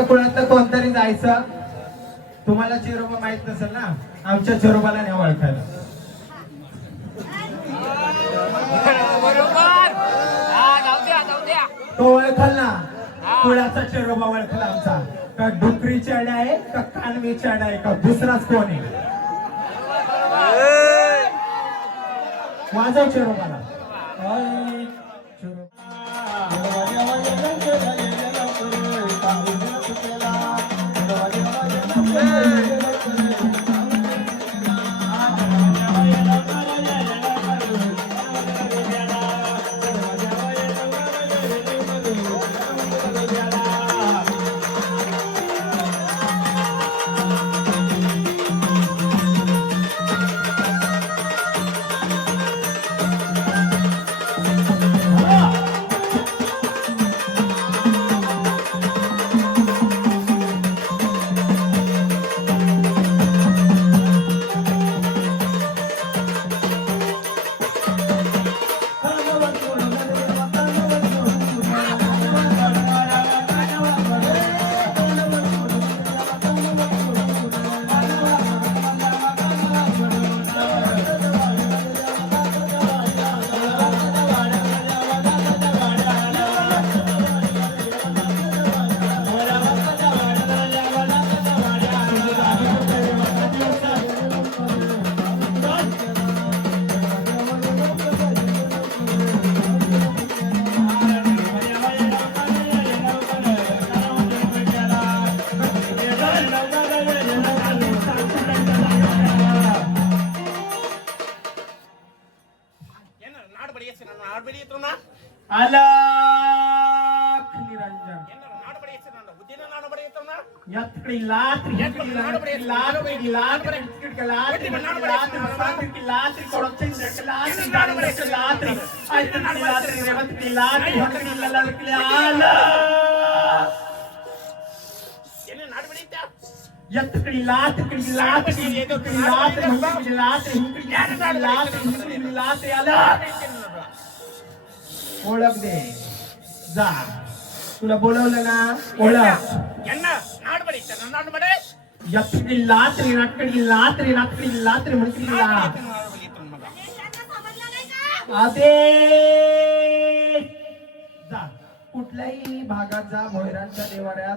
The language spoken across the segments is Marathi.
तुमच्या कुळातलं कोणतरी जायचं? तुम्हाला चिरोबा माहीत नसेल ना? आमच्या चिरोबाला नाही ओळखायला. तो ओळखल ना? कुळाचा चिरोबा ओळखला आमचा. का डुकरी चढ आहे का कानवी चढ आहे का दुसराच कोण आहे? वाजव चिरोबाला. ಅಲಾಖ್ ನಿರಂಜನ್ ಎತ್ತಡಿ ಲಾತ್ರಿ ಎತ್ತಡಿ ಲಾತ್ರಿ ಲಾತ್ರಿ ಲಾತ್ರಿ ಟಿಕೆಟ್ ಲಾತ್ರಿ ಲಾತ್ರಿ ಲಾತ್ರಿ ಲಾತ್ರಿ ಕೊಡತ್ತೆ ಲಾತ್ರಿ ಲಾತ್ರಿ ಲಾತ್ರಿ ಐತೆ ಲಾತ್ರಿ ರೇವತಿ ಲಾತ್ರಿ ಹೊಟ್ಟೆ ಲಾತ್ರಿ ಆಲ ಏನು ನಾಡಬಡಿತ ಎತ್ತಡಿ ಲಾತ್ರಿ ಲಾತ್ರಿ ಎತ್ತಡಿ ಲಾತ್ರಿ ಲಾತ್ರಿ ಲಾತ್ರಿ ಲಾತ್ರಿ ಅಲಾಖ್ ओळख दे. जा. तुला बोलवलं ना? ओळख. यांना नाडबडे त्यांना नाडबडे यक्षिणी लात्री नाटकडी म्हणतील जा. कुठल्याही भागात जा मोहिरांच्या देवाऱ्यात.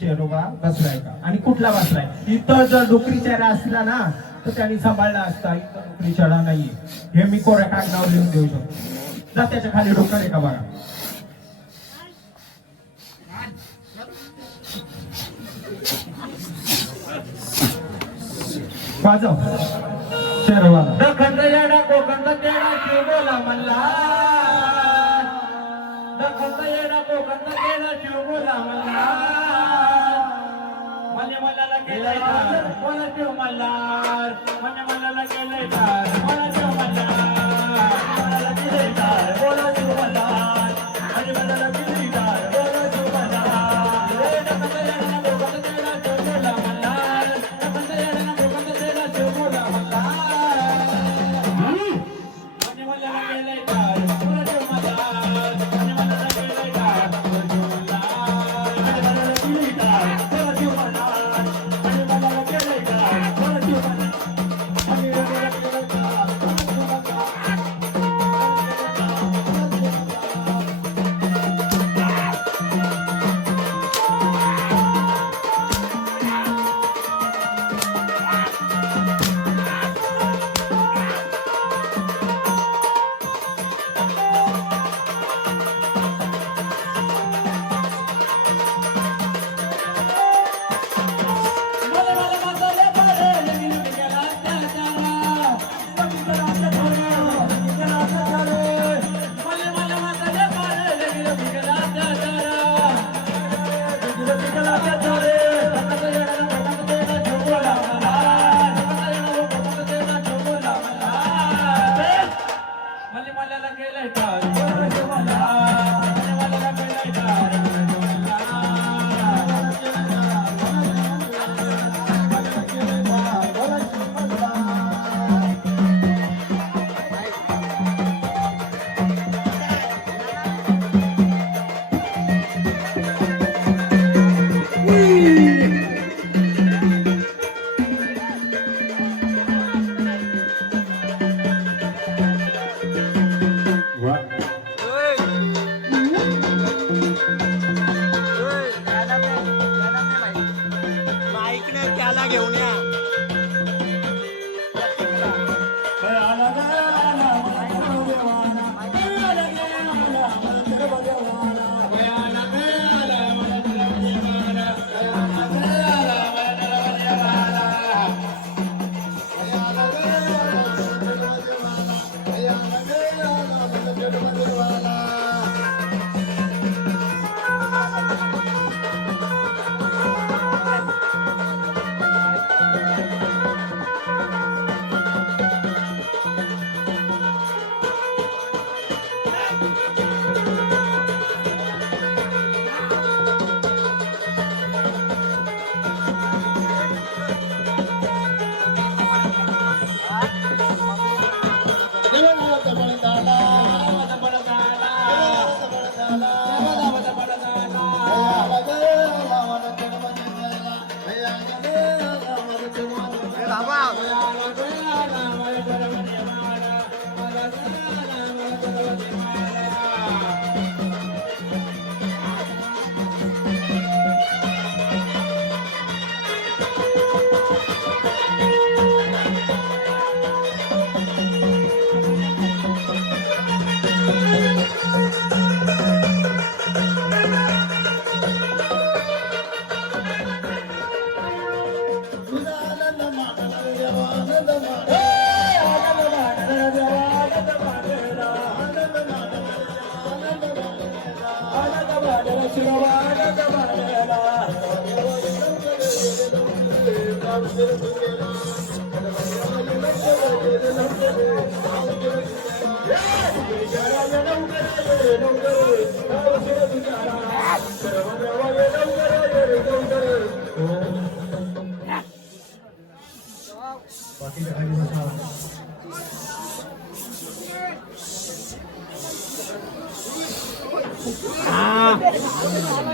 चेरोबा बसलाय का? आणि कुठला बसलाय? इथं जर डुकरी चेहरा असला ना तर त्यांनी सांभाळला असता. इथं डोकरी चेहरा नाहीये. हे मी कोऱ्या कागदावर लिहून देऊ शकतो. जा त्याच्याखाली डोकं नाही का बघा वाजव. शेरवाला दखंड येडा कोकंद तेडा शिव बोला मल्ला दखंड येडा कोकंद तेडा शिव बोला मल्ला मने मल्लाला गेलाय तर कोणा शिव मल्हार? मने मल्लाला गेलाय का Bakit ka Ah!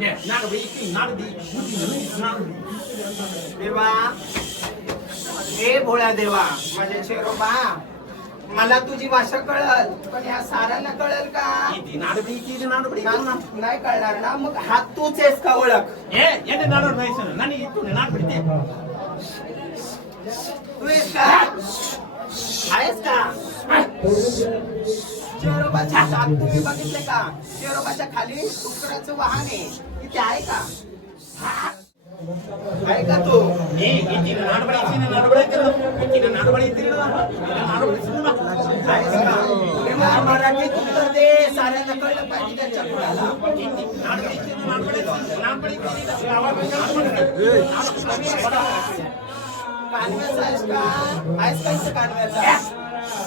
Yes. Not a देवा हे भोळा देवा माझ्या शेरोबा मला तुझी भाषा कळल पण ह्या साऱ्यांना कळल का? नाडबडी ना- ना- नाही कळणार ना मग हात तूच आहेस का ओळख? का? आहेस का? शेरोबाच्या सात तुम्ही बघितले का? शेरोबाच्या खाली डुकराचं वाहन आहे. इथे आहे का? आहे का तो? मराठीत उत्तर दे. साऱ्यांना कळलं पाहिजे त्यांच्या कुणाला कानव्याचा का? आहेस का कानव्याचा?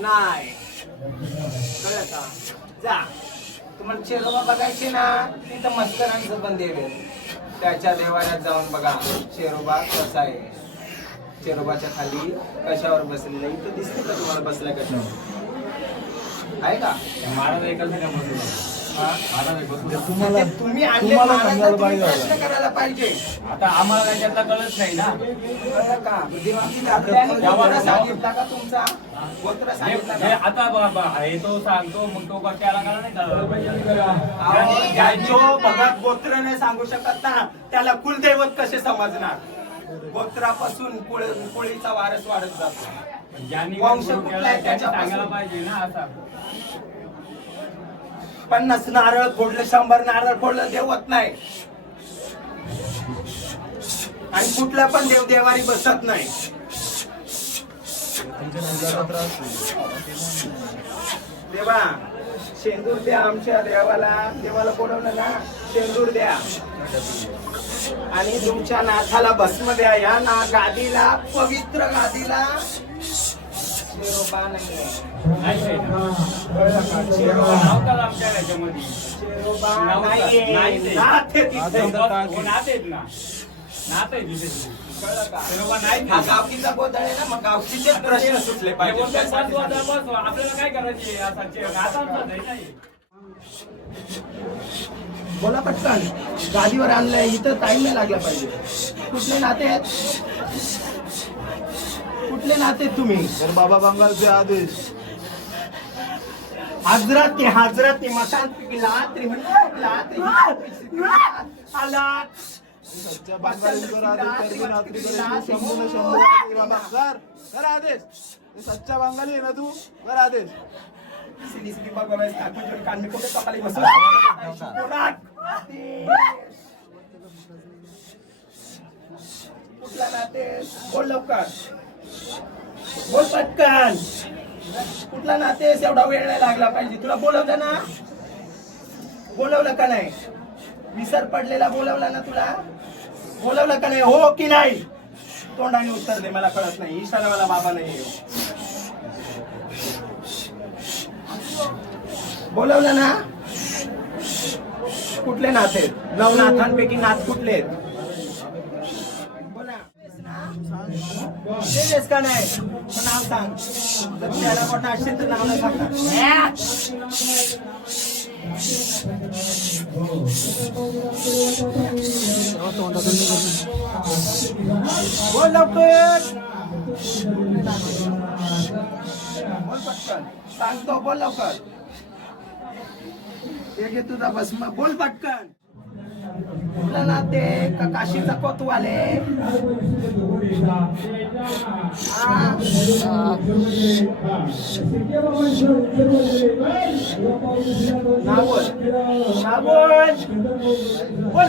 नाही कळलं का जा तुम्हाला शेरोबा बघायचे ना तिथं मस्करांचं पण देव आहे. त्याच्या देवालयात जाऊन बघा चेरोबा कसा आहे चेरोबाच्या खाली कशावर बसलेला आहे? इथं दिसते का तुम्हाला बसलाय कशावर आहे का हा? तुम्हाला तुम्ही आणले तुम्हाला तुम्ही पाहिजे प्रश्न करायला पाहिजे. आता आम्हाला काही त्यातला कळत नाही ना. कळलं का? देवाची आपल्याने गोत्र सांगितला. का तुमचा? गोत्र सांगितला हे का? आता बाबा हे तो सांगतो मग तो का त्याला कळलं नाही कळलं अहो, ज्या- जो भगत गोत्र नाही सांगू शकत ना त्याला कुलदैवत कसे समजणार? गोत्रापासून कुळ कुळीचा वारस वाढत जातो. ज्यांनी वंश कुठला आहे त्याच्यापासून? सांगायला पाहिजे ना असा. पन्नास नारळ फोडलं शंभर नारळ फोडलं देवत नाही. आणि कुठला पण देव देवारी बसत नाही. देवा शेंदूर द्या आमच्या देवाला. देवाला बोलवलं ना शेंदूर द्या. आणि तुमच्या नाथाला भस्म द्या. या ना गादीला पवित्र गादीला गावकीचा गोंधळ आहे ना मग गावकीचे प्रश्न सुटले पाहिजे आपल्याला काय करायचे बोला पटकन. गादीवर आणलंय. इथं टाइम नाही लागला पाहिजे. कुठले नाते आहेत? कुठले नाते तुम्ही? तर बाबा बंगालचे आदेश. हजरत ते हजरत ते मकान पिकला त्रिमंडला त्रिमंडला आला. सच्चा आदेश नात्री करे बाबा कर कर आदेश ते सच्चा बंगाली आहे ना तू? कर आदेश. कपाली? कुठला नाते? बोल लवकर. बोल पटकन. कुठला नातेस एवढा वेळ नाही लागला पाहिजे? तुला बोलवलं ना? बोलवलं का नाही? विसर पडलेला बोलवला ना तुला? बोलवलं का नाही? हो की नाही? तोंडाने उत्तर दे मला कळत नाही. इशारा मला बाबा नाही बोलवलं ना? कुठले नाते? नवनाथांपैकी नाथ कुठले आहेत? तेजस का नाही? नाव सांग. जर त्याला मोठा असेल तर नाव नाही सांगणार. बोल लवकर. बोल पटकन सांगतो बोल लवकर. हे घे तुझा बस मग बोल पटकन. कुठलं ना ते का काशीचा कोतवाले हा? नाव बोल नाव बोल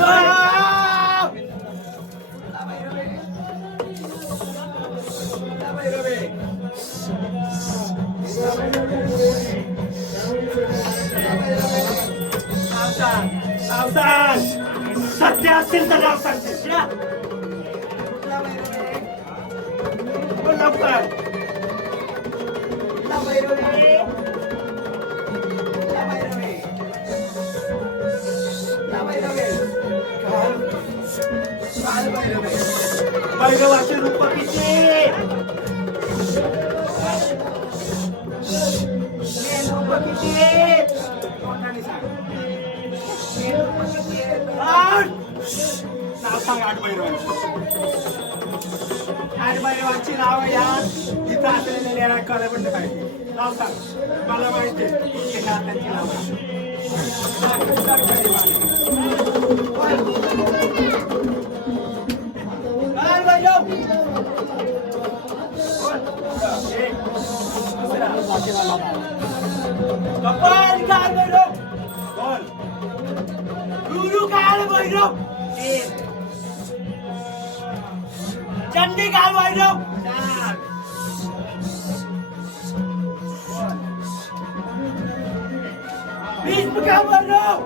हा, भैरव आहे? कुठला भैरव आहे? काल भैरव आहे. भैरवाचे रूप किती हे रूप किती नाव सांग आठ भैरवांची आठ भैरवांची नाव या इथं असलेले लेणा कळलं पाहिजे नाव सांग मला माहिती आहे किती आहेत त्यांची नावं. कपाल काल भैरव। चंडी काल भैरव। विष्णु काल भैरव।